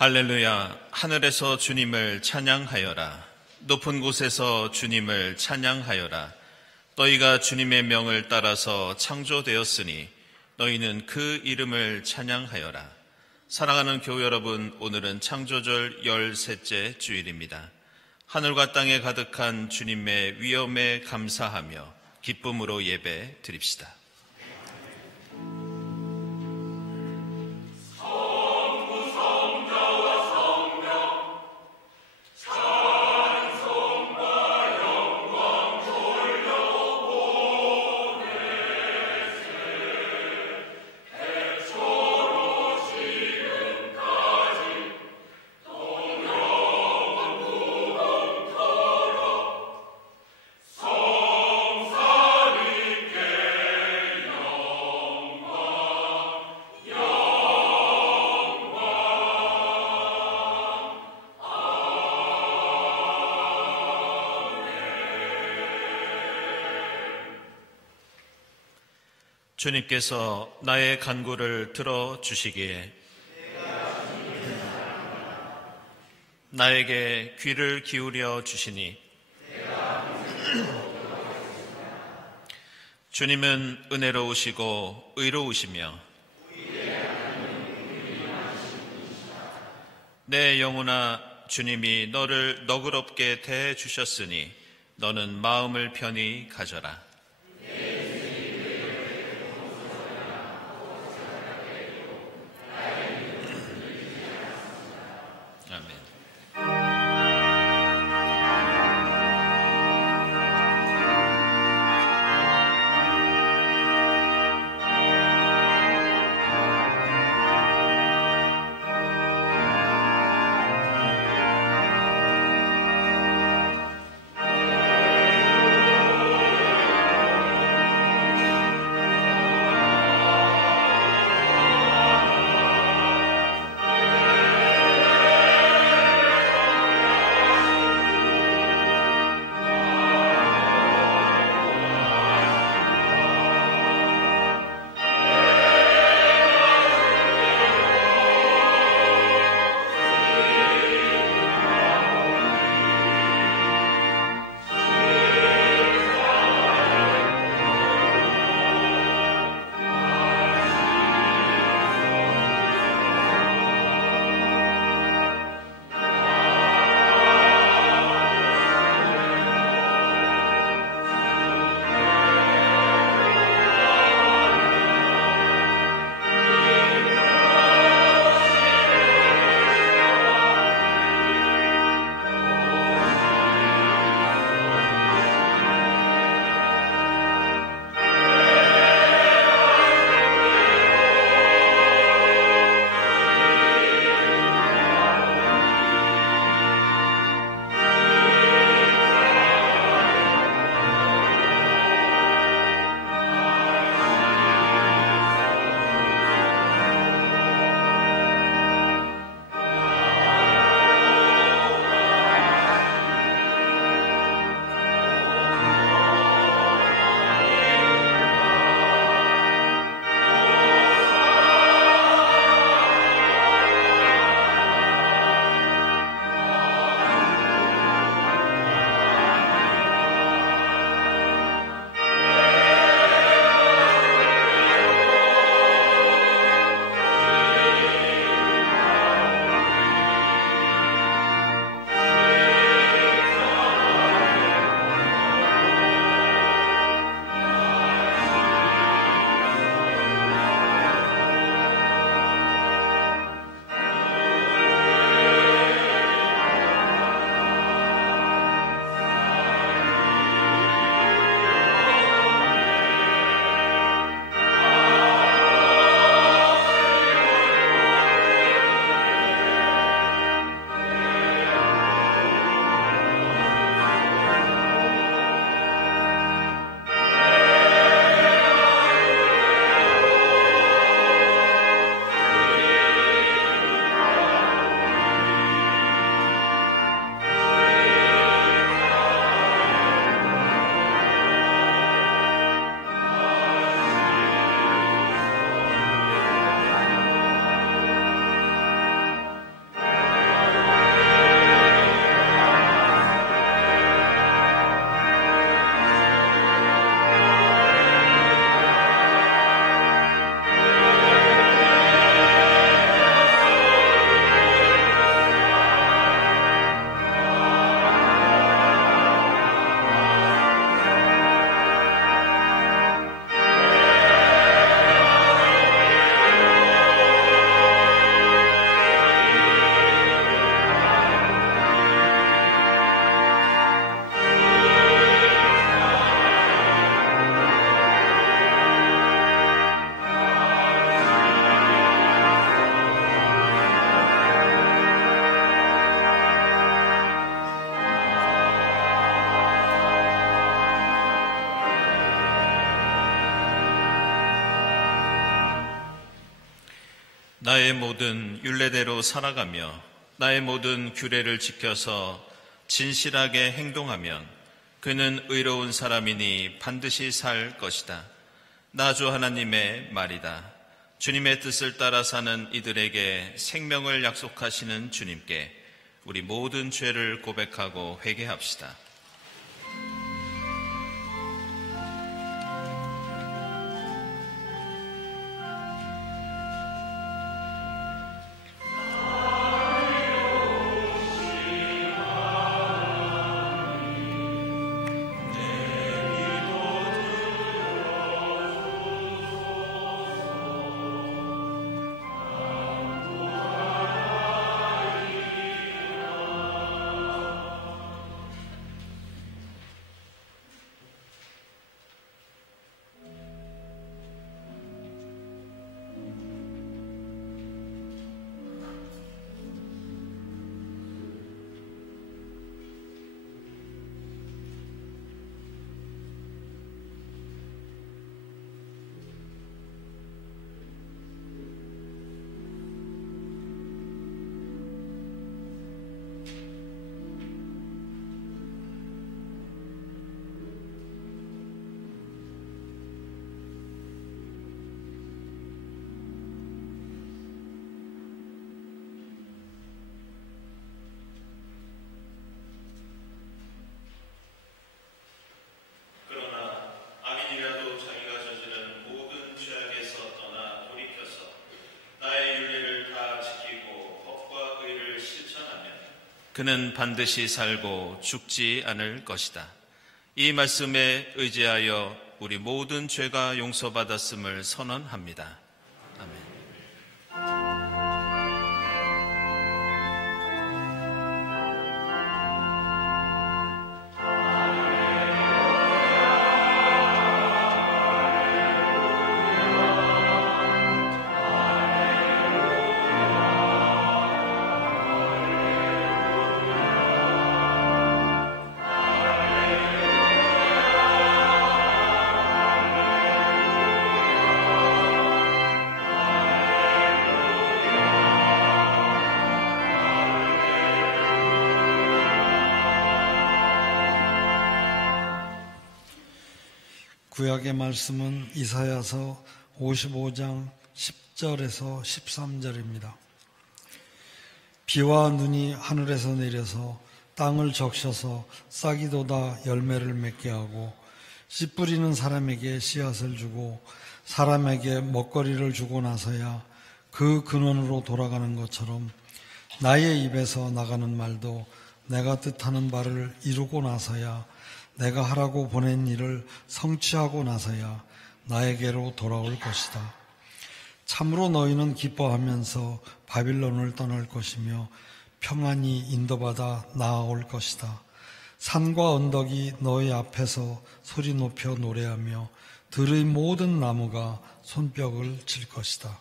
할렐루야. 하늘에서 주님을 찬양하여라. 높은 곳에서 주님을 찬양하여라. 너희가 주님의 명을 따라서 창조되었으니 너희는 그 이름을 찬양하여라. 사랑하는 교회 여러분, 오늘은 창조절 13째 주일입니다. 하늘과 땅에 가득한 주님의 위엄에 감사하며 기쁨으로 예배 드립시다. 주님께서 나의 간구를 들어주시기에 나에게 귀를 기울여 주시니 주님은 은혜로우시고 의로우시며 내 영혼아, 주님이 너를 너그럽게 대해 주셨으니 너는 마음을 편히 가져라. 나의 모든 율례대로 살아가며 나의 모든 규례를 지켜서 진실하게 행동하면 그는 의로운 사람이니 반드시 살 것이다. 나 주 하나님의 말이다. 주님의 뜻을 따라 사는 이들에게 생명을 약속하시는 주님께 우리 모든 죄를 고백하고 회개합시다. 그는 반드시 살고 죽지 않을 것이다. 이 말씀에 의지하여 우리 모든 죄가 용서받았음을 선언합니다. 아멘. 구약의 말씀은 이사야서 55장 10절에서 13절입니다. 비와 눈이 하늘에서 내려서 땅을 적셔서 싹이 돋아 열매를 맺게 하고 씨 뿌리는 사람에게 씨앗을 주고 사람에게 먹거리를 주고 나서야 그 근원으로 돌아가는 것처럼 나의 입에서 나가는 말도 내가 뜻하는 바를 이루고 나서야 내가 하라고 보낸 일을 성취하고 나서야 나에게로 돌아올 것이다. 참으로 너희는 기뻐하면서 바빌론을 떠날 것이며 평안히 인도받아 나아올 것이다. 산과 언덕이 너희 앞에서 소리 높여 노래하며 들의 모든 나무가 손뼉을 칠 것이다.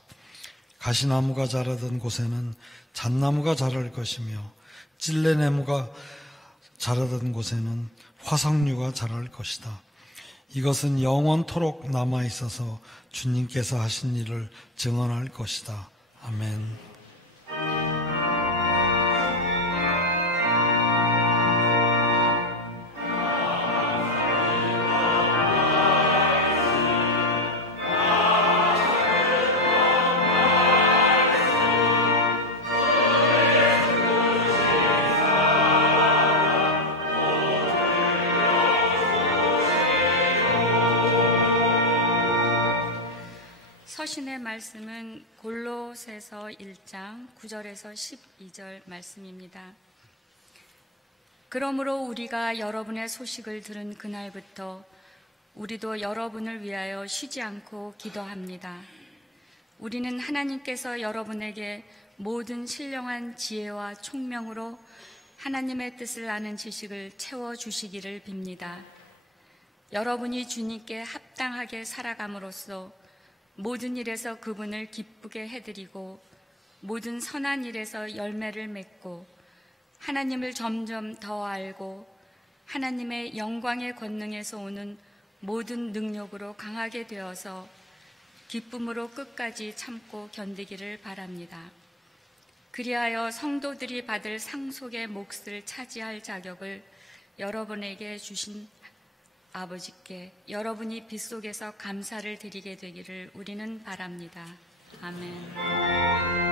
가시나무가 자라던 곳에는 잣나무가 자랄 것이며 찔레나무가 자라던 곳에는 화석류가 자랄 것이다. 이것은 영원토록 남아있어서 주님께서 하신 일을 증언할 것이다. 아멘. 서신의 말씀은 골로새서 1장 9절에서 12절 말씀입니다. 그러므로 우리가 여러분의 소식을 들은 그날부터 우리도 여러분을 위하여 쉬지 않고 기도합니다. 우리는 하나님께서 여러분에게 모든 신령한 지혜와 총명으로 하나님의 뜻을 아는 지식을 채워주시기를 빕니다. 여러분이 주님께 합당하게 살아감으로써 모든 일에서 그분을 기쁘게 해드리고 모든 선한 일에서 열매를 맺고 하나님을 점점 더 알고 하나님의 영광의 권능에서 오는 모든 능력으로 강하게 되어서 기쁨으로 끝까지 참고 견디기를 바랍니다. 그리하여 성도들이 받을 상속의 몫을 차지할 자격을 여러분에게 주신 아버지께 여러분이 빗속에서 감사를 드리게 되기를 우리는 바랍니다. 아멘.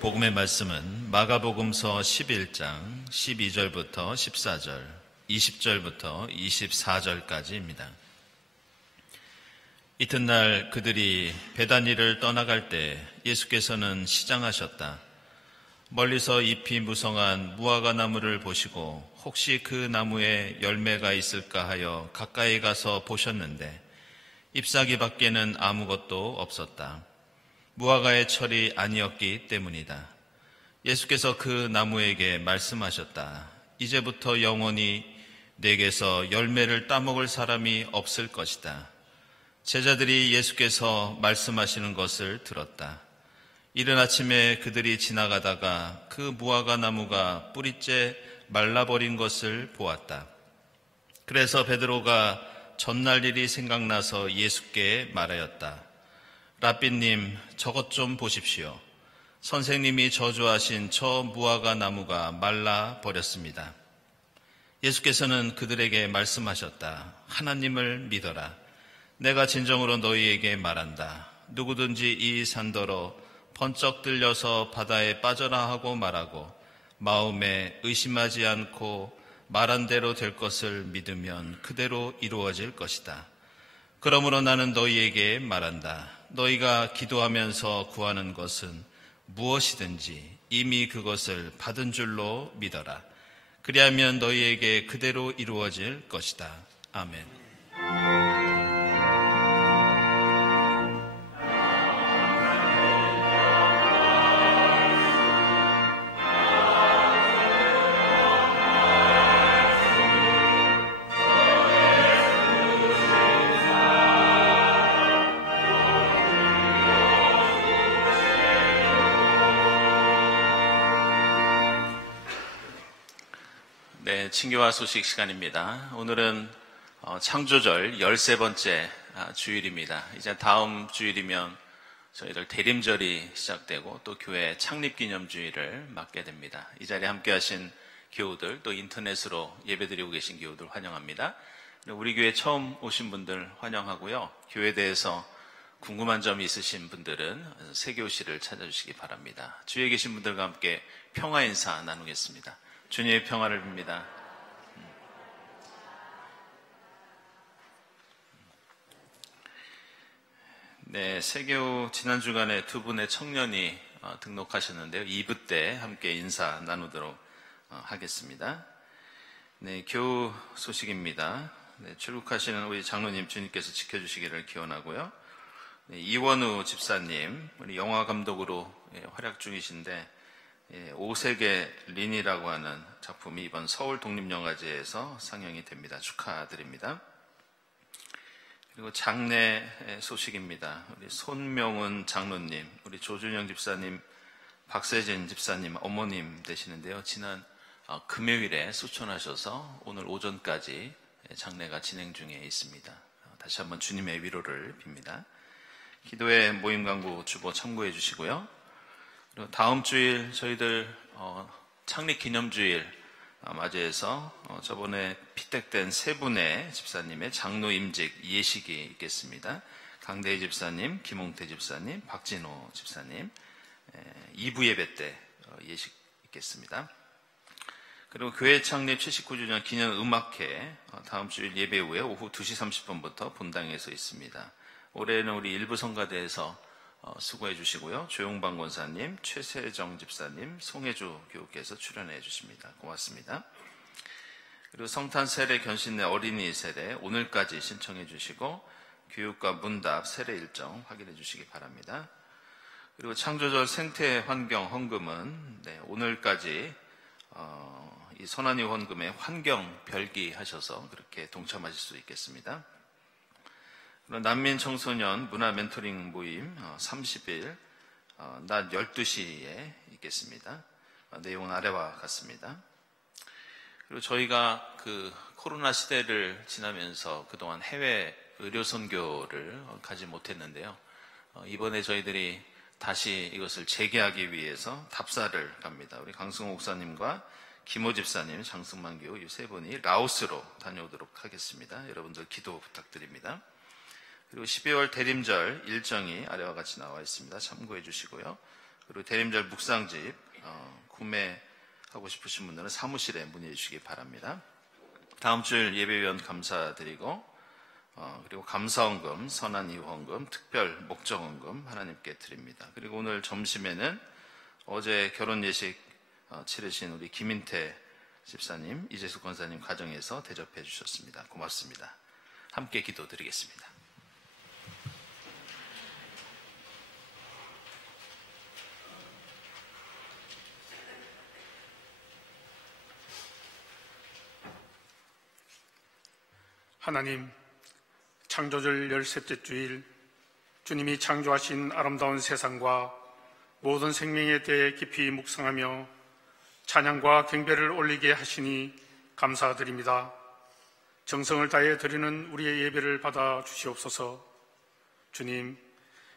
복음의 말씀은 마가복음서 11장 12절부터 14절, 20절부터 24절까지입니다. 이튿날 그들이 베다니를 떠나갈 때 예수께서는 시장하셨다. 멀리서 잎이 무성한 무화과 나무를 보시고 혹시 그 나무에 열매가 있을까 하여 가까이 가서 보셨는데 잎사귀 밖에는 아무것도 없었다. 무화과의 철이 아니었기 때문이다. 예수께서 그 나무에게 말씀하셨다. 이제부터 영원히 내게서 열매를 따먹을 사람이 없을 것이다. 제자들이 예수께서 말씀하시는 것을 들었다. 이른 아침에 그들이 지나가다가 그 무화과 나무가 뿌리째 말라버린 것을 보았다. 그래서 베드로가 전날 일이 생각나서 예수께 말하였다. 랍비님, 저것 좀 보십시오. 선생님이 저주하신 저 무화과 나무가 말라 버렸습니다. 예수께서는 그들에게 말씀하셨다. 하나님을 믿어라. 내가 진정으로 너희에게 말한다. 누구든지 이 산더러 번쩍 들려서 바다에 빠져라 하고 말하고 마음에 의심하지 않고 말한 대로 될 것을 믿으면 그대로 이루어질 것이다. 그러므로 나는 너희에게 말한다. 너희가 기도하면서 구하는 것은 무엇이든지 이미 그것을 받은 줄로 믿어라. 그리하면 너희에게 그대로 이루어질 것이다. 아멘. 친교와 소식 시간입니다. 오늘은 창조절 13번째 주일입니다. 이제 다음 주일이면 저희들 대림절이 시작되고 또 교회 창립기념주일을 맞게 됩니다. 이 자리에 함께 하신 교우들 또 인터넷으로 예배드리고 계신 교우들 환영합니다. 우리 교회 처음 오신 분들 환영하고요. 교회에 대해서 궁금한 점이 있으신 분들은 세교실을 찾아주시기 바랍니다. 주위에 계신 분들과 함께 평화 인사 나누겠습니다. 주님의 평화를 빕니다. 네, 세교 지난 주간에 두 분의 청년이 등록하셨는데요. 2부 때 함께 인사 나누도록 하겠습니다. 네, 교우 소식입니다. 네, 출국하시는 우리 장로님 주님께서 지켜주시기를 기원하고요. 네, 이원우 집사님, 우리 영화 감독으로 활약 중이신데 오색의 린이라고 하는 작품이 이번 서울 독립영화제에서 상영이 됩니다. 축하드립니다. 그리고 장례 소식입니다. 우리 손명은 장로님, 우리 조준영 집사님, 박세진 집사님 어머님 되시는데요. 지난 금요일에 수천하셔서 오늘 오전까지 장례가 진행 중에 있습니다. 다시 한번 주님의 위로를 빕니다. 기도회 모임 강구 주보 참고해 주시고요. 그리고 다음 주일 저희들 창립 기념주일 맞이해서 저번에 피택된 세 분의 집사님의 장로 임직 예식이 있겠습니다. 강대희 집사님, 김홍태 집사님, 박진호 집사님 2부 예배 때 예식 있겠습니다. 그리고 교회 창립 79주년 기념 음악회 다음 주일 예배 후에 오후 2시 30분부터 본당에서 있습니다. 올해는 우리 일부 성가대에서 수고해 주시고요. 조용방 권사님, 최세정 집사님, 송혜주 교우께서 출연해 주십니다. 고맙습니다. 그리고 성탄 세례 견신내 어린이 세례 오늘까지 신청해 주시고 교육과 문답 세례 일정 확인해 주시기 바랍니다. 그리고 창조절 생태 환경 헌금은 오늘까지 이 선한이 헌금에 환경 별기 하셔서 그렇게 동참하실 수 있겠습니다. 난민 청소년 문화 멘토링 모임 30일 낮 12시에 있겠습니다. 내용은 아래와 같습니다. 그리고 저희가 그 코로나 시대를 지나면서 그동안 해외 의료 선교를 가지 못했는데요. 이번에 저희들이 다시 이것을 재개하기 위해서 답사를 갑니다. 우리 강승호 목사님과 김호 집사님, 장승만 교우 이 세 분이 라오스로 다녀오도록 하겠습니다. 여러분들 기도 부탁드립니다. 그리고 12월 대림절 일정이 아래와 같이 나와 있습니다. 참고해 주시고요. 그리고 대림절 묵상집 구매하고 싶으신 분들은 사무실에 문의해 주시기 바랍니다. 다음 주일 예배위원 감사드리고 그리고 감사헌금, 선한이후헌금, 특별 목적헌금 하나님께 드립니다. 그리고 오늘 점심에는 어제 결혼 예식 치르신 우리 김인태 집사님, 이재숙 권사님 가정에서 대접해 주셨습니다. 고맙습니다. 함께 기도드리겠습니다. 하나님, 창조절 13째 주일 주님이 창조하신 아름다운 세상과 모든 생명에 대해 깊이 묵상하며 찬양과 경배를 올리게 하시니 감사드립니다. 정성을 다해 드리는 우리의 예배를 받아 주시옵소서. 주님,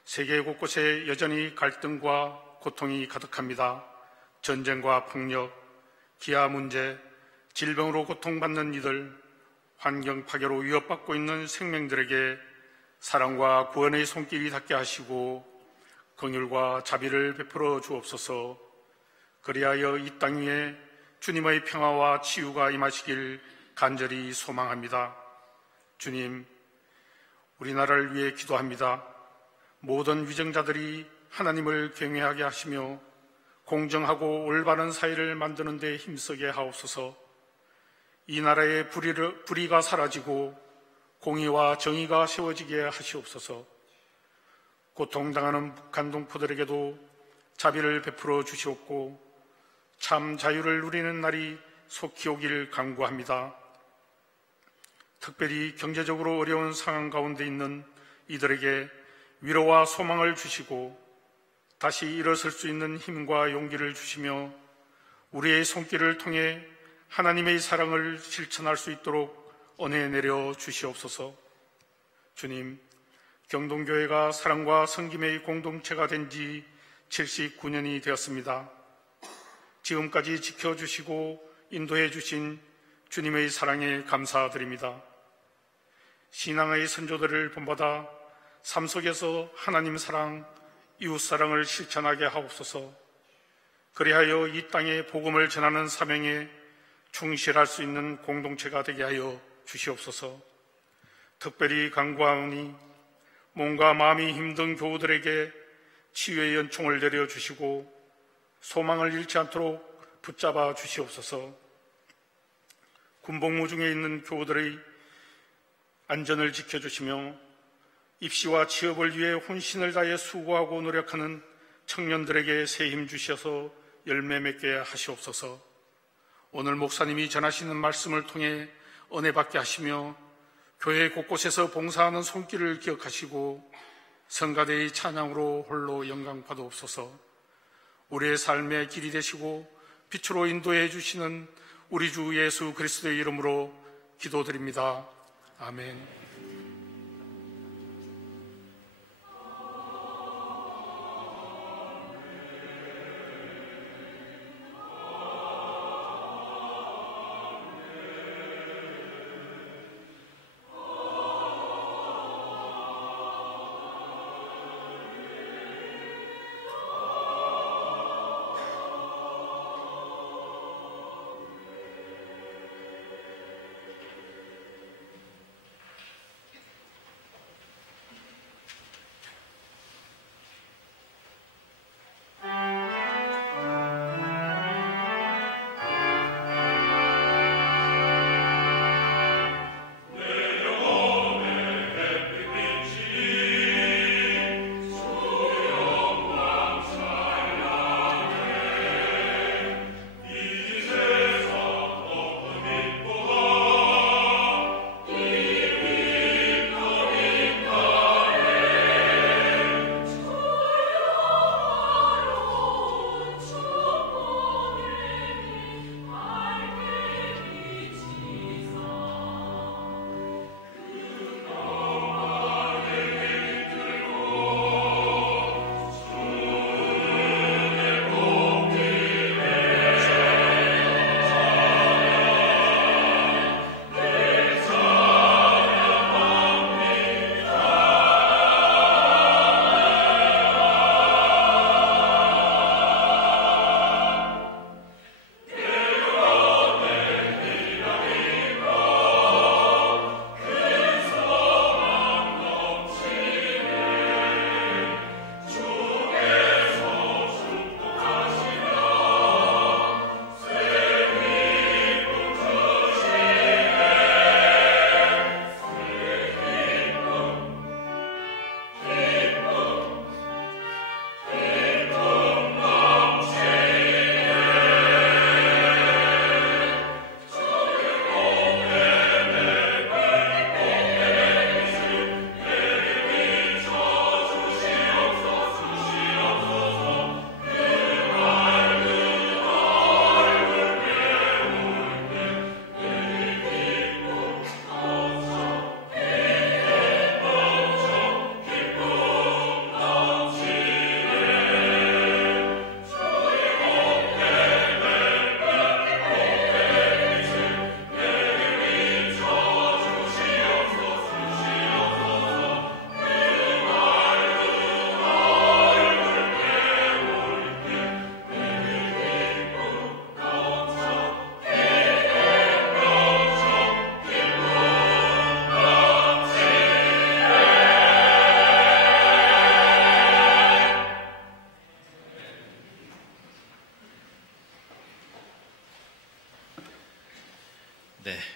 세계 곳곳에 여전히 갈등과 고통이 가득합니다. 전쟁과 폭력, 기아 문제, 질병으로 고통받는 이들, 환경 파괴로 위협받고 있는 생명들에게 사랑과 구원의 손길이 닿게 하시고 긍휼과 자비를 베풀어 주옵소서. 그리하여 이 땅 위에 주님의 평화와 치유가 임하시길 간절히 소망합니다. 주님, 우리나라를 위해 기도합니다. 모든 위정자들이 하나님을 경외하게 하시며 공정하고 올바른 사회를 만드는 데 힘쓰게 하옵소서. 이 나라의 불의가 사라지고 공의와 정의가 세워지게 하시옵소서. 고통당하는 북한 동포들에게도 자비를 베풀어 주시옵고 참 자유를 누리는 날이 속히 오길 간구합니다. 특별히 경제적으로 어려운 상황 가운데 있는 이들에게 위로와 소망을 주시고 다시 일어설 수 있는 힘과 용기를 주시며 우리의 손길을 통해 하나님의 사랑을 실천할 수 있도록 은혜 내려 주시옵소서. 주님, 경동교회가 사랑과 섬김의 공동체가 된 지 79년이 되었습니다. 지금까지 지켜주시고 인도해 주신 주님의 사랑에 감사드립니다. 신앙의 선조들을 본받아 삶 속에서 하나님 사랑, 이웃 사랑을 실천하게 하옵소서. 그리하여 이 땅에 복음을 전하는 사명에 충실할 수 있는 공동체가 되게 하여 주시옵소서. 특별히 간구하오니 몸과 마음이 힘든 교우들에게 치유의 연총을 내려주시고 소망을 잃지 않도록 붙잡아 주시옵소서. 군복무 중에 있는 교우들의 안전을 지켜주시며 입시와 취업을 위해 혼신을 다해 수고하고 노력하는 청년들에게 새 힘 주셔서 열매 맺게 하시옵소서. 오늘 목사님이 전하시는 말씀을 통해 은혜 받게 하시며 교회 곳곳에서 봉사하는 손길을 기억하시고 성가대의 찬양으로 홀로 영광 받아옵소서. 우리의 삶의 길이 되시고 빛으로 인도해 주시는 우리 주 예수 그리스도의 이름으로 기도드립니다. 아멘.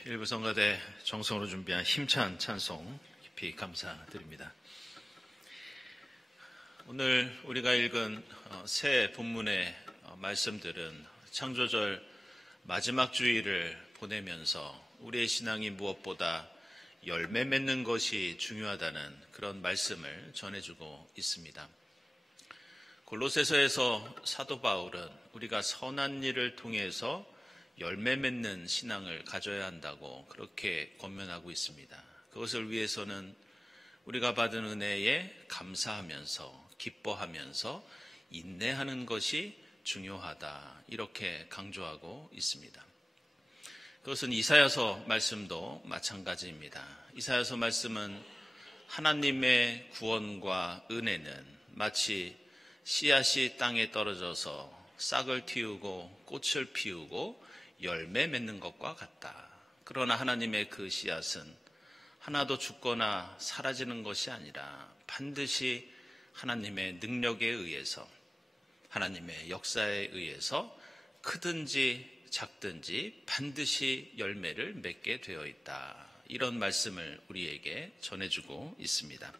일부 성가대 정성으로 준비한 힘찬 찬송 깊이 감사드립니다. 오늘 우리가 읽은 새 본문의 말씀들은 창조절 마지막 주일을 보내면서 우리의 신앙이 무엇보다 열매 맺는 것이 중요하다는 그런 말씀을 전해주고 있습니다. 골로새서에서 사도 바울은 우리가 선한 일을 통해서 열매 맺는 신앙을 가져야 한다고 그렇게 권면하고 있습니다. 그것을 위해서는 우리가 받은 은혜에 감사하면서 기뻐하면서 인내하는 것이 중요하다, 이렇게 강조하고 있습니다. 그것은 이사야서 말씀도 마찬가지입니다. 이사야서 말씀은 하나님의 구원과 은혜는 마치 씨앗이 땅에 떨어져서 싹을 틔우고 꽃을 피우고 열매 맺는 것과 같다. 그러나 하나님의 그 씨앗은 하나도 죽거나 사라지는 것이 아니라 반드시 하나님의 능력에 의해서, 하나님의 역사에 의해서 크든지 작든지 반드시 열매를 맺게 되어 있다. 이런 말씀을 우리에게 전해주고 있습니다.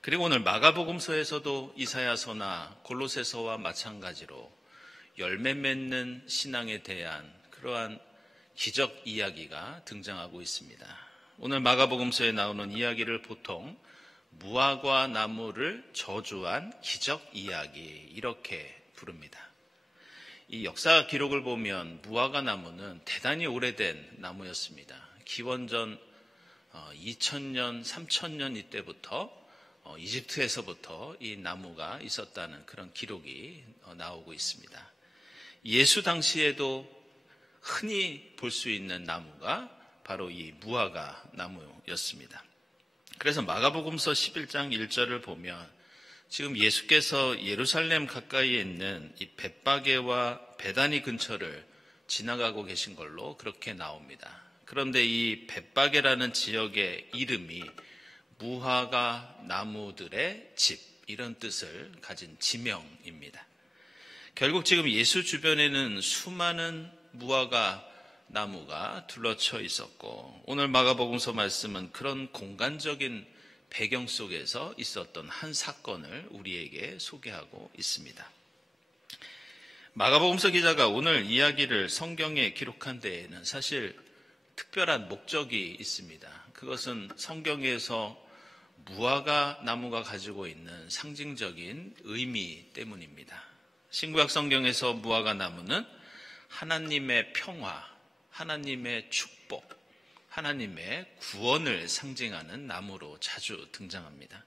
그리고 오늘 마가복음서에서도 이사야서나 골로새서와 마찬가지로 열매 맺는 신앙에 대한 그러한 기적 이야기가 등장하고 있습니다. 오늘 마가복음서에 나오는 이야기를 보통 무화과 나무를 저주한 기적 이야기, 이렇게 부릅니다. 이 역사 기록을 보면 무화과 나무는 대단히 오래된 나무였습니다. 기원전 2000년, 3000년 이때부터 이집트에서부터 이 나무가 있었다는 그런 기록이 나오고 있습니다. 예수 당시에도 흔히 볼 수 있는 나무가 바로 이 무화과 나무였습니다. 그래서 마가복음서 11장 1절을 보면 지금 예수께서 예루살렘 가까이에 있는 이 벳바게와 베다니 근처를 지나가고 계신 걸로 그렇게 나옵니다. 그런데 이 벳바게라는 지역의 이름이 무화과 나무들의 집, 이런 뜻을 가진 지명입니다. 결국 지금 예수 주변에는 수많은 무화과 나무가 둘러쳐 있었고, 오늘 마가복음서 말씀은 그런 공간적인 배경 속에서 있었던 한 사건을 우리에게 소개하고 있습니다. 마가복음서 기자가 오늘 이야기를 성경에 기록한 데에는 사실 특별한 목적이 있습니다. 그것은 성경에서 무화과 나무가 가지고 있는 상징적인 의미 때문입니다. 신구약 성경에서 무화과 나무는 하나님의 평화, 하나님의 축복, 하나님의 구원을 상징하는 나무로 자주 등장합니다.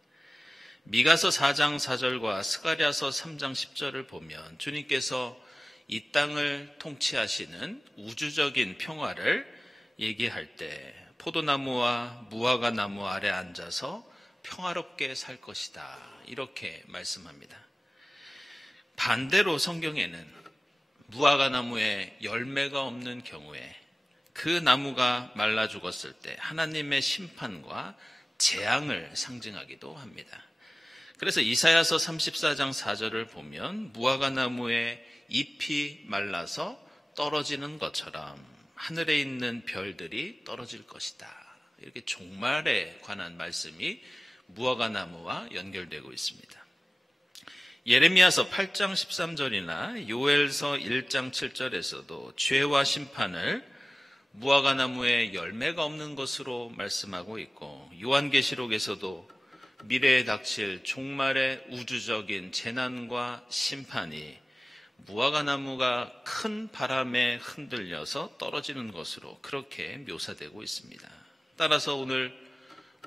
미가서 4장 4절과 스가랴서 3장 10절을 보면 주님께서 이 땅을 통치하시는 우주적인 평화를 얘기할 때 포도나무와 무화과 나무 아래 앉아서 평화롭게 살 것이다, 이렇게 말씀합니다. 반대로 성경에는 무화과 나무에 열매가 없는 경우에 그 나무가 말라 죽었을 때 하나님의 심판과 재앙을 상징하기도 합니다. 그래서 이사야서 34장 4절을 보면 무화과 나무에 잎이 말라서 떨어지는 것처럼 하늘에 있는 별들이 떨어질 것이다, 이렇게 종말에 관한 말씀이 무화과 나무와 연결되고 있습니다. 예레미야서 8장 13절이나 요엘서 1장 7절에서도 죄와 심판을 무화과 나무에 열매가 없는 것으로 말씀하고 있고, 요한계시록에서도 미래에 닥칠 종말의 우주적인 재난과 심판이 무화과 나무가 큰 바람에 흔들려서 떨어지는 것으로 그렇게 묘사되고 있습니다. 따라서 오늘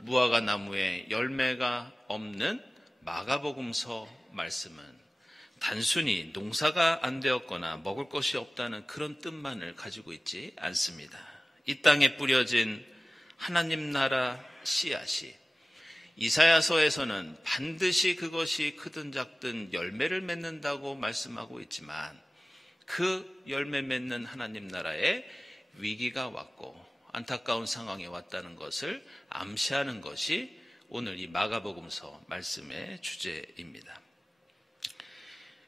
무화과 나무에 열매가 없는 마가복음서 말씀은 단순히 농사가 안 되었거나 먹을 것이 없다는 그런 뜻만을 가지고 있지 않습니다. 이 땅에 뿌려진 하나님 나라 씨앗이 이사야서에서는 반드시 그것이 크든 작든 열매를 맺는다고 말씀하고 있지만, 그 열매 맺는 하나님 나라에 위기가 왔고 안타까운 상황에 왔다는 것을 암시하는 것이 오늘 이 마가복음서 말씀의 주제입니다.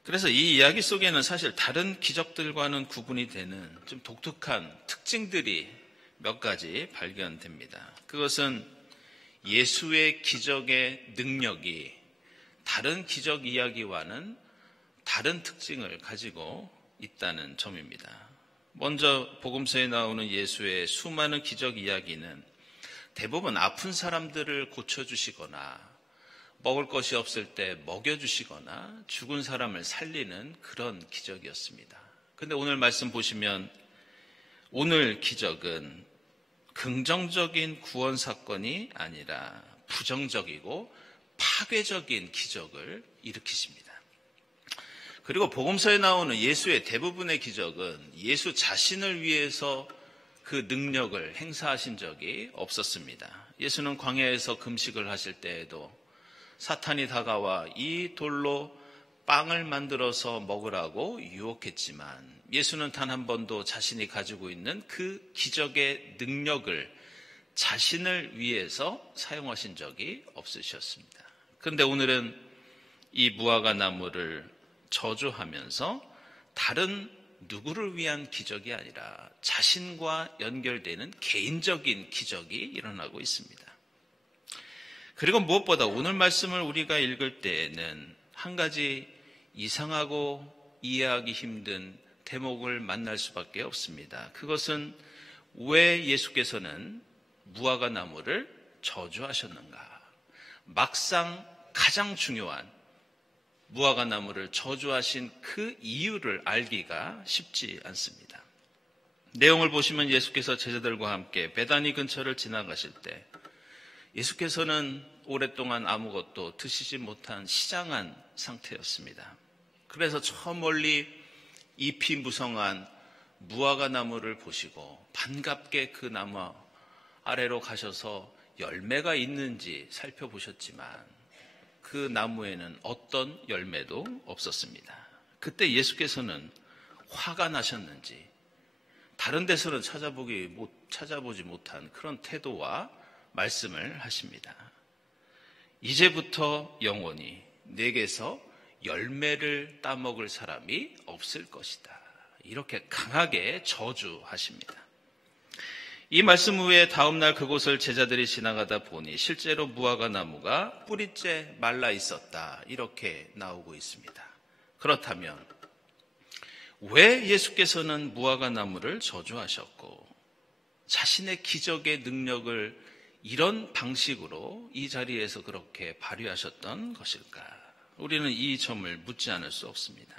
그래서 이 이야기 속에는 사실 다른 기적들과는 구분이 되는 좀 독특한 특징들이 몇 가지 발견됩니다. 그것은 예수의 기적의 능력이 다른 기적 이야기와는 다른 특징을 가지고 있다는 점입니다. 먼저 복음서에 나오는 예수의 수많은 기적 이야기는 대부분 아픈 사람들을 고쳐주시거나 먹을 것이 없을 때 먹여주시거나 죽은 사람을 살리는 그런 기적이었습니다. 그런데 오늘 말씀 보시면 오늘 기적은 긍정적인 구원 사건이 아니라 부정적이고 파괴적인 기적을 일으키십니다. 그리고 복음서에 나오는 예수의 대부분의 기적은 예수 자신을 위해서 그 능력을 행사하신 적이 없었습니다. 예수는 광야에서 금식을 하실 때에도 사탄이 다가와 이 돌로 빵을 만들어서 먹으라고 유혹했지만 예수는 단 한 번도 자신이 가지고 있는 그 기적의 능력을 자신을 위해서 사용하신 적이 없으셨습니다. 그런데 오늘은 이 무화과 나무를 저주하면서 다른 누구를 위한 기적이 아니라 자신과 연결되는 개인적인 기적이 일어나고 있습니다. 그리고 무엇보다 오늘 말씀을 우리가 읽을 때에는 한 가지 이상하고 이해하기 힘든 대목을 만날 수밖에 없습니다. 그것은 왜 예수께서는 무화과 나무를 저주하셨는가? 막상 가장 중요한 무화과 나무를 저주하신 그 이유를 알기가 쉽지 않습니다. 내용을 보시면 예수께서 제자들과 함께 베다니 근처를 지나가실 때 예수께서는 오랫동안 아무것도 드시지 못한 시장한 상태였습니다. 그래서 저 멀리 잎이 무성한 무화과 나무를 보시고 반갑게 그 나무 아래로 가셔서 열매가 있는지 살펴보셨지만 그 나무에는 어떤 열매도 없었습니다. 그때 예수께서는 화가 나셨는지 다른 데서는 찾아보지 못한 그런 태도와 말씀을 하십니다. 이제부터 영원히 내게서 열매를 따먹을 사람이 없을 것이다. 이렇게 강하게 저주하십니다. 이 말씀 후에 다음날 그곳을 제자들이 지나가다 보니 실제로 무화과 나무가 뿌리째 말라 있었다. 이렇게 나오고 있습니다. 그렇다면 왜 예수께서는 무화과 나무를 저주하셨고 자신의 기적의 능력을 이런 방식으로 이 자리에서 그렇게 발휘하셨던 것일까? 우리는 이 점을 묻지 않을 수 없습니다.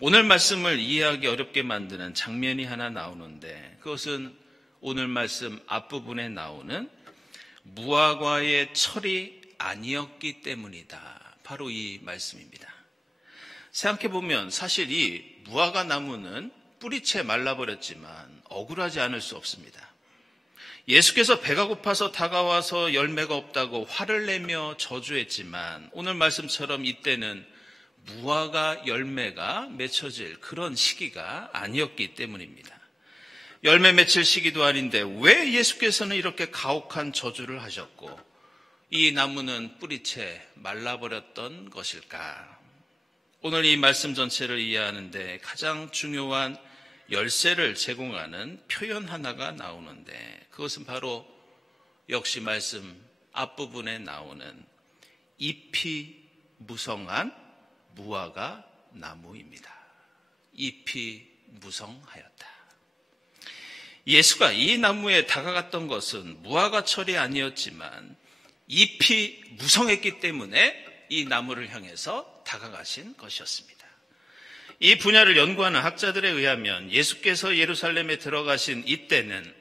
오늘 말씀을 이해하기 어렵게 만드는 장면이 하나 나오는데 그것은 오늘 말씀 앞부분에 나오는 무화과의 철이 아니었기 때문이다. 바로 이 말씀입니다. 생각해보면 사실 이 무화과 나무는 뿌리채 말라버렸지만 억울하지 않을 수 없습니다. 예수께서 배가 고파서 다가와서 열매가 없다고 화를 내며 저주했지만 오늘 말씀처럼 이때는 무화과 열매가 맺혀질 그런 시기가 아니었기 때문입니다. 열매 맺힐 시기도 아닌데 왜 예수께서는 이렇게 가혹한 저주를 하셨고 이 나무는 뿌리채 말라버렸던 것일까? 오늘 이 말씀 전체를 이해하는데 가장 중요한 열쇠를 제공하는 표현 하나가 나오는데 그것은 바로 역시 말씀 앞부분에 나오는 잎이 무성한 무화과 나무입니다. 잎이 무성하였다. 예수가 이 나무에 다가갔던 것은 무화과 철이 아니었지만 잎이 무성했기 때문에 이 나무를 향해서 다가가신 것이었습니다. 이 분야를 연구하는 학자들에 의하면 예수께서 예루살렘에 들어가신 이때는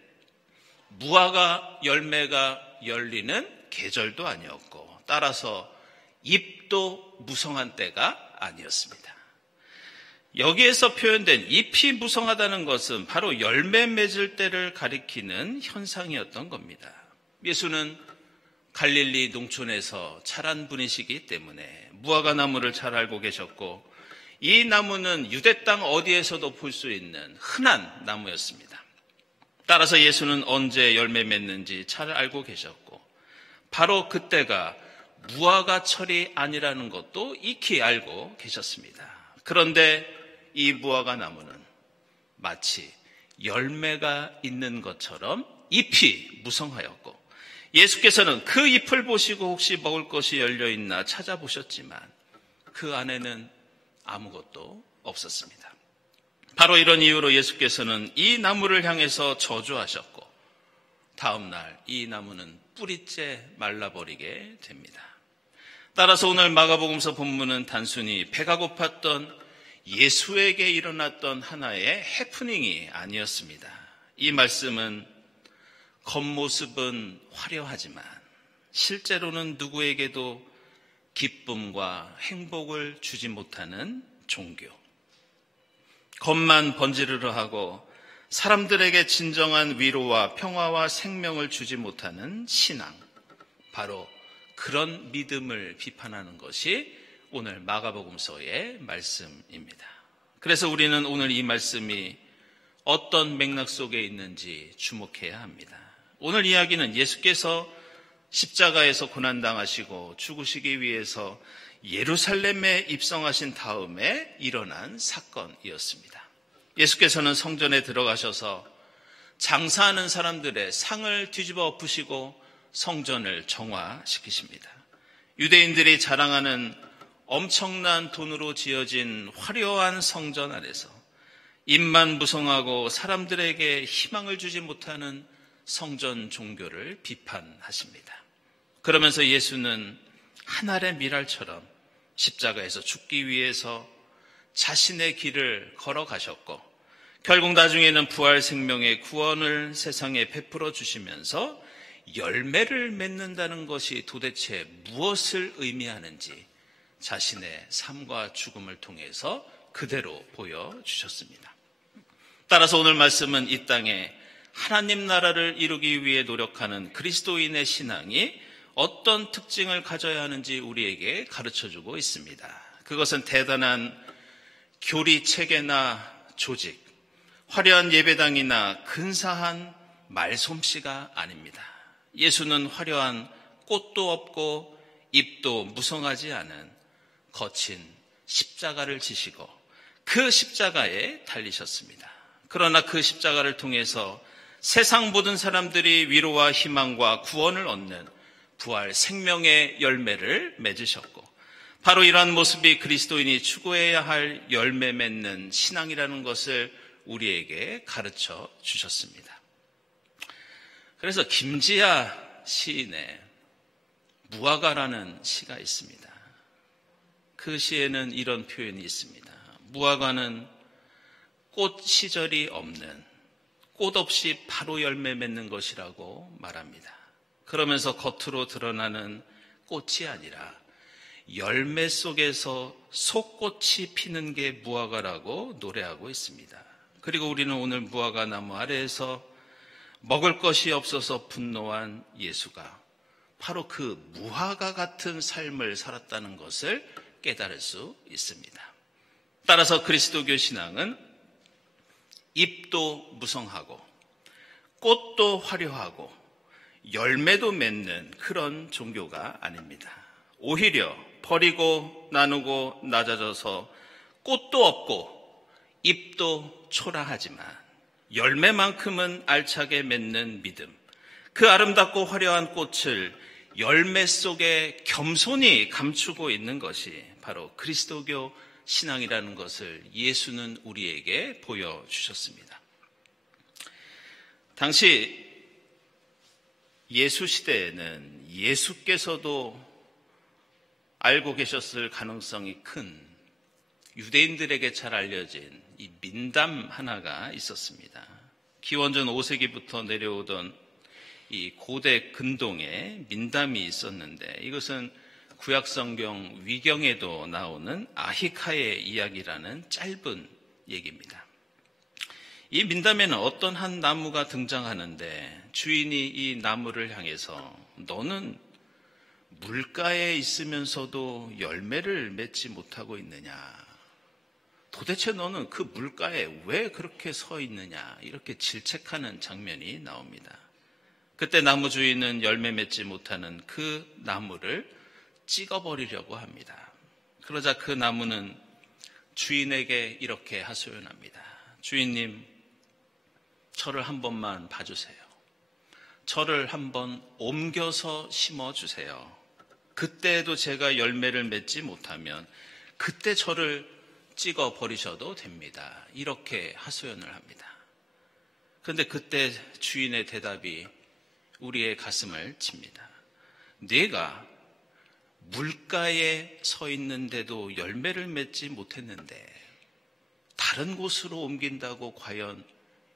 무화과 열매가 열리는 계절도 아니었고 따라서 잎도 무성한 때가 아니었습니다. 여기에서 표현된 잎이 무성하다는 것은 바로 열매 맺을 때를 가리키는 현상이었던 겁니다. 예수는 갈릴리 농촌에서 자란 분이시기 때문에 무화과 나무를 잘 알고 계셨고 이 나무는 유대 땅 어디에서도 볼 수 있는 흔한 나무였습니다. 따라서 예수는 언제 열매 맺는지 잘 알고 계셨고 바로 그때가 무화과 철이 아니라는 것도 익히 알고 계셨습니다. 그런데 이 무화과 나무는 마치 열매가 있는 것처럼 잎이 무성하였고, 예수께서는 그 잎을 보시고 혹시 먹을 것이 열려있나 찾아보셨지만 그 안에는 아무것도 없었습니다. 바로 이런 이유로 예수께서는 이 나무를 향해서 저주하셨고, 다음 날 이 나무는 뿌리째 말라버리게 됩니다. 따라서 오늘 마가복음서 본문은 단순히 배가 고팠던 예수에게 일어났던 하나의 해프닝이 아니었습니다. 이 말씀은 겉모습은 화려하지만 실제로는 누구에게도 기쁨과 행복을 주지 못하는 종교, 겉만 번지르르 하고 사람들에게 진정한 위로와 평화와 생명을 주지 못하는 신앙, 바로 그런 믿음을 비판하는 것이 오늘 마가복음서의 말씀입니다. 그래서 우리는 오늘 이 말씀이 어떤 맥락 속에 있는지 주목해야 합니다. 오늘 이야기는 예수께서 십자가에서 고난당하시고 죽으시기 위해서 예루살렘에 입성하신 다음에 일어난 사건이었습니다. 예수께서는 성전에 들어가셔서 장사하는 사람들의 상을 뒤집어 엎으시고 성전을 정화시키십니다. 유대인들이 자랑하는 엄청난 돈으로 지어진 화려한 성전 안에서 입만 무성하고 사람들에게 희망을 주지 못하는 성전 종교를 비판하십니다. 그러면서 예수는 한 알의 밀알처럼 십자가에서 죽기 위해서 자신의 길을 걸어가셨고, 결국 나중에는 부활 생명의 구원을 세상에 베풀어 주시면서 열매를 맺는다는 것이 도대체 무엇을 의미하는지 자신의 삶과 죽음을 통해서 그대로 보여주셨습니다. 따라서 오늘 말씀은 이 땅에 하나님 나라를 이루기 위해 노력하는 그리스도인의 신앙이 어떤 특징을 가져야 하는지 우리에게 가르쳐주고 있습니다. 그것은 대단한 교리 체계나 조직, 화려한 예배당이나 근사한 말솜씨가 아닙니다. 예수는 화려한 꽃도 없고 잎도 무성하지 않은 거친 십자가를 지시고 그 십자가에 달리셨습니다. 그러나 그 십자가를 통해서 세상 모든 사람들이 위로와 희망과 구원을 얻는 부활 생명의 열매를 맺으셨고, 바로 이러한 모습이 그리스도인이 추구해야 할 열매 맺는 신앙이라는 것을 우리에게 가르쳐 주셨습니다. 그래서 김지아 시인의 무화과라는 시가 있습니다. 그 시에는 이런 표현이 있습니다. 무화과는 꽃 시절이 없는, 꽃 없이 바로 열매 맺는 것이라고 말합니다. 그러면서 겉으로 드러나는 꽃이 아니라 열매 속에서 속꽃이 피는 게 무화과라고 노래하고 있습니다. 그리고 우리는 오늘 무화과 나무 아래에서 먹을 것이 없어서 분노한 예수가 바로 그 무화과 같은 삶을 살았다는 것을 깨달을 수 있습니다. 따라서 그리스도교 신앙은 잎도 무성하고 꽃도 화려하고 열매도 맺는 그런 종교가 아닙니다. 오히려 버리고 나누고 낮아져서 꽃도 없고 잎도 초라하지만 열매만큼은 알차게 맺는 믿음, 그 아름답고 화려한 꽃을 열매 속에 겸손히 감추고 있는 것이 바로 그리스도교 신앙이라는 것을 예수는 우리에게 보여주셨습니다. 당시 예수 시대에는 예수께서도 알고 계셨을 가능성이 큰 유대인들에게 잘 알려진 이 민담 하나가 있었습니다. 기원전 5세기부터 내려오던 이 고대 근동에 민담이 있었는데, 이것은 구약성경 위경에도 나오는 아히카의 이야기라는 짧은 얘기입니다. 이 민담에는 어떤 한 나무가 등장하는데 주인이 이 나무를 향해서 너는 물가에 있으면서도 열매를 맺지 못하고 있느냐? 도대체 너는 그 물가에 왜 그렇게 서 있느냐? 이렇게 질책하는 장면이 나옵니다. 그때 나무 주인은 열매 맺지 못하는 그 나무를 찍어버리려고 합니다. 그러자 그 나무는 주인에게 이렇게 하소연합니다. 주인님, 저를 한 번만 봐주세요. 저를 한번 옮겨서 심어주세요. 그때도 제가 열매를 맺지 못하면 그때 저를 찍어 버리셔도 됩니다. 이렇게 하소연을 합니다. 그런데 그때 주인의 대답이 우리의 가슴을 칩니다. 내가 물가에 서 있는데도 열매를 맺지 못했는데 다른 곳으로 옮긴다고 과연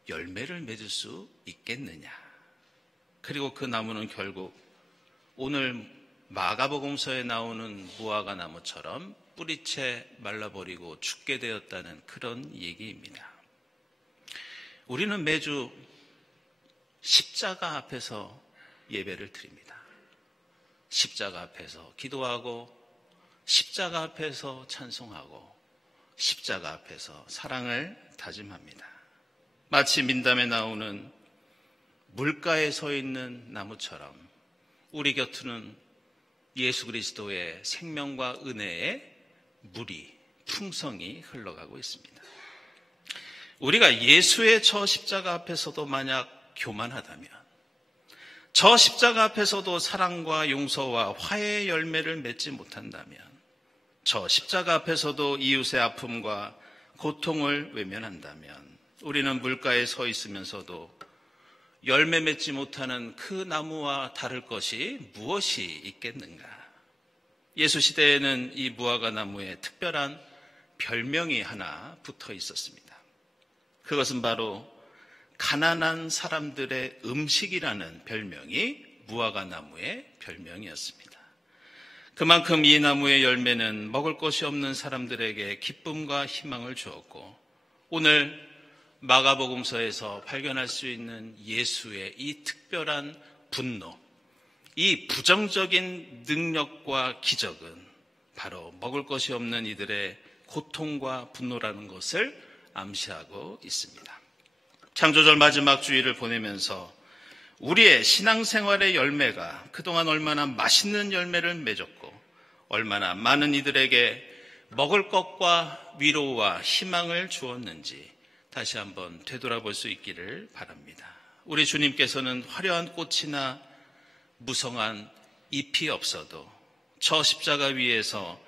열매를 맺을 수 있겠느냐. 그리고 그 나무는 결국 오늘 마가복음서에 나오는 무화과 나무처럼 뿌리채 말라버리고 죽게 되었다는 그런 얘기입니다. 우리는 매주 십자가 앞에서 예배를 드립니다. 십자가 앞에서 기도하고 십자가 앞에서 찬송하고 십자가 앞에서 사랑을 다짐합니다. 마치 민담에 나오는 물가에 서 있는 나무처럼 우리 곁으로는 예수 그리스도의 생명과 은혜의 물이 풍성히 흘러가고 있습니다. 우리가 예수의 저 십자가 앞에서도 만약 교만하다면, 저 십자가 앞에서도 사랑과 용서와 화해의 열매를 맺지 못한다면, 저 십자가 앞에서도 이웃의 아픔과 고통을 외면한다면 우리는 물가에 서 있으면서도 열매 맺지 못하는 그 나무와 다를 것이 무엇이 있겠는가? 예수 시대에는 이 무화과 나무에 특별한 별명이 하나 붙어 있었습니다. 그것은 바로 가난한 사람들의 음식이라는 별명이 무화과 나무의 별명이었습니다. 그만큼 이 나무의 열매는 먹을 것이 없는 사람들에게 기쁨과 희망을 주었고, 오늘 마가복음서에서 발견할 수 있는 예수의 이 특별한 분노, 이 부정적인 능력과 기적은 바로 먹을 것이 없는 이들의 고통과 분노라는 것을 암시하고 있습니다. 창조절 마지막 주일을 보내면서 우리의 신앙생활의 열매가 그동안 얼마나 맛있는 열매를 맺었고 얼마나 많은 이들에게 먹을 것과 위로와 희망을 주었는지 다시 한번 되돌아볼 수 있기를 바랍니다. 우리 주님께서는 화려한 꽃이나 무성한 잎이 없어도 저 십자가 위에서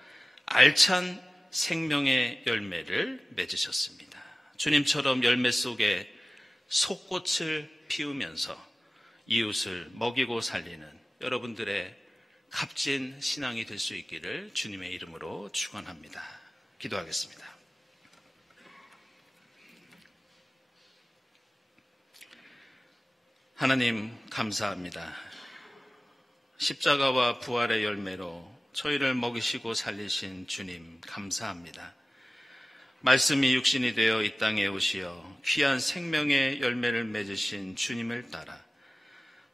알찬 생명의 열매를 맺으셨습니다. 주님처럼 열매 속에 속꽃을 피우면서 이웃을 먹이고 살리는 여러분들의 값진 신앙이 될 수 있기를 주님의 이름으로 축원합니다. 기도하겠습니다. 하나님 감사합니다. 십자가와 부활의 열매로 저희를 먹이시고 살리신 주님 감사합니다. 말씀이 육신이 되어 이 땅에 오시어 귀한 생명의 열매를 맺으신 주님을 따라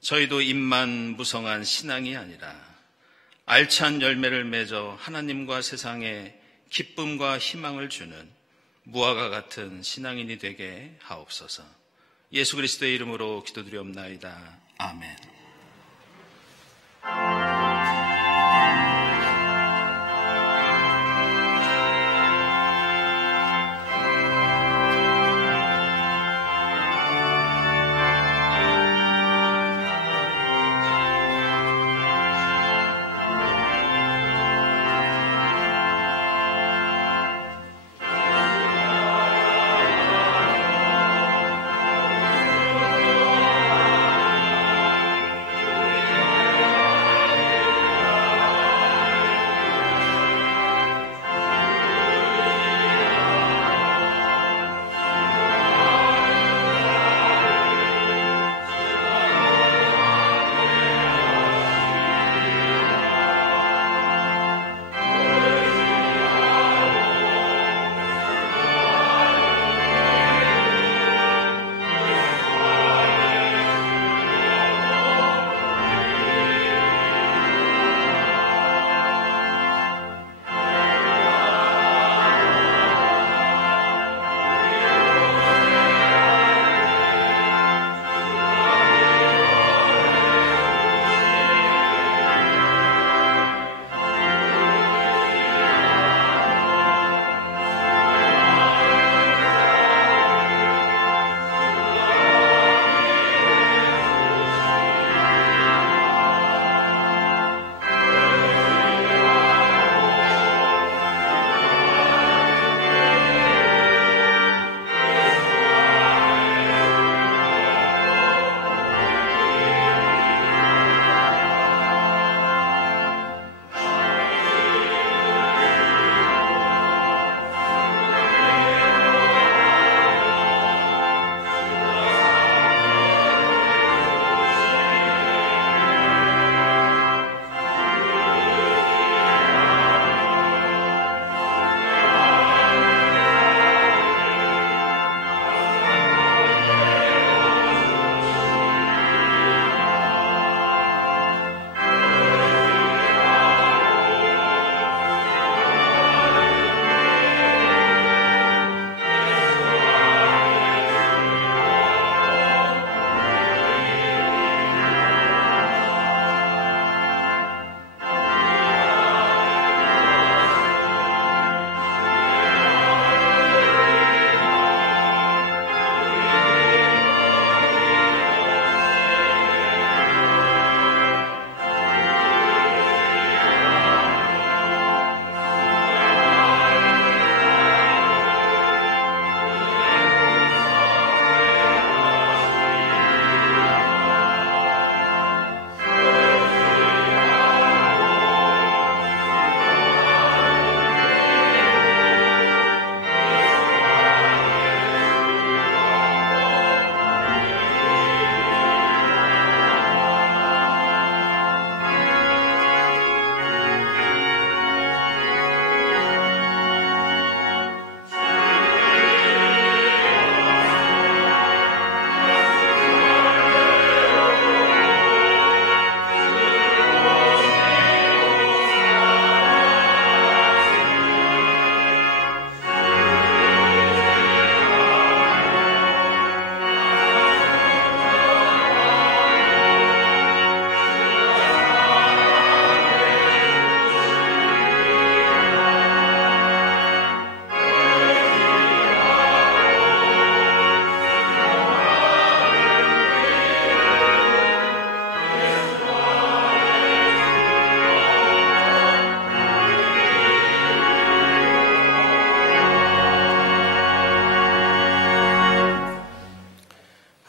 저희도 입만 무성한 신앙이 아니라 알찬 열매를 맺어 하나님과 세상에 기쁨과 희망을 주는 무화과 같은 신앙인이 되게 하옵소서. 예수 그리스도의 이름으로 기도드리옵나이다. 아멘.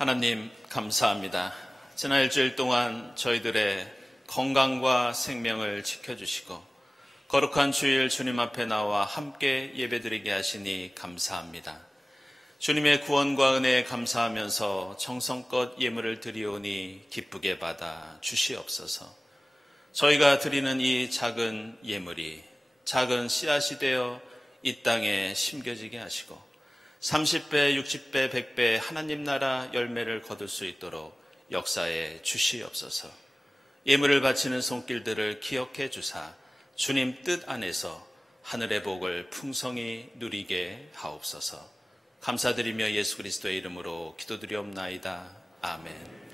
하나님 감사합니다. 지난 일주일 동안 저희들의 건강과 생명을 지켜주시고 거룩한 주일 주님 앞에 나와 함께 예배드리게 하시니 감사합니다. 주님의 구원과 은혜에 감사하면서 정성껏 예물을 드리오니 기쁘게 받아 주시옵소서. 저희가 드리는 이 작은 예물이 작은 씨앗이 되어 이 땅에 심겨지게 하시고 30배, 60배, 100배 하나님 나라 열매를 거둘 수 있도록 역사에 주시옵소서. 예물을 바치는 손길들을 기억해 주사 주님 뜻 안에서 하늘의 복을 풍성히 누리게 하옵소서. 감사드리며 예수 그리스도의 이름으로 기도드리옵나이다. 아멘.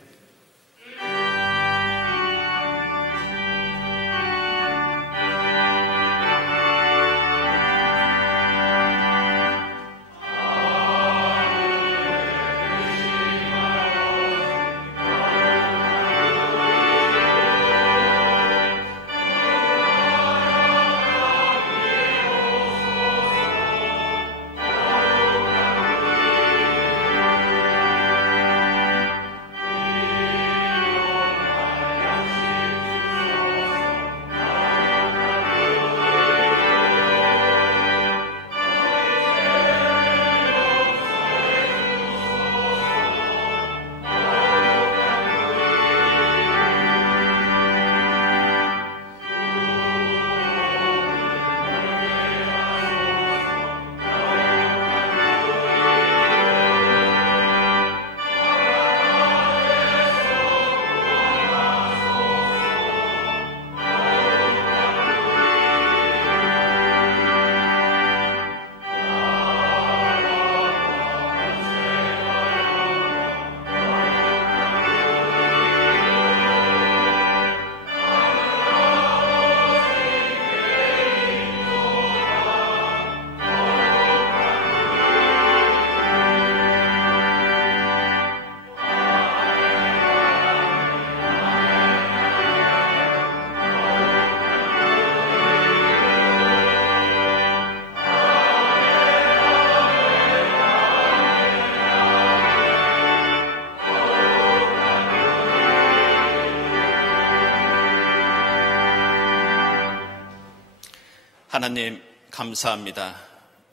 하나님 감사합니다.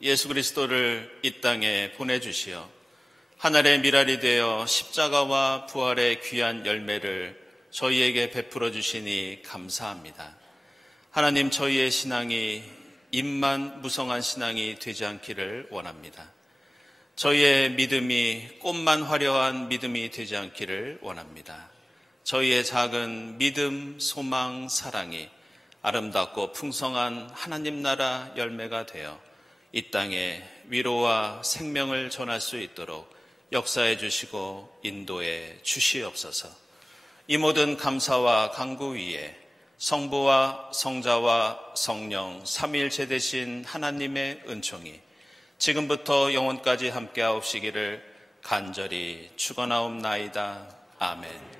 예수 그리스도를 이 땅에 보내주시어 하늘의 미랄이 되어 십자가와 부활의 귀한 열매를 저희에게 베풀어 주시니 감사합니다. 하나님, 저희의 신앙이 입만 무성한 신앙이 되지 않기를 원합니다. 저희의 믿음이 꽃만 화려한 믿음이 되지 않기를 원합니다. 저희의 작은 믿음, 소망, 사랑이 아름답고 풍성한 하나님 나라 열매가 되어 이 땅에 위로와 생명을 전할 수 있도록 역사해 주시고 인도해 주시옵소서. 이 모든 감사와 간구 위에 성부와 성자와 성령 삼위일체 되신 하나님의 은총이 지금부터 영원까지 함께하옵시기를 간절히 축원하옵나이다. 아멘.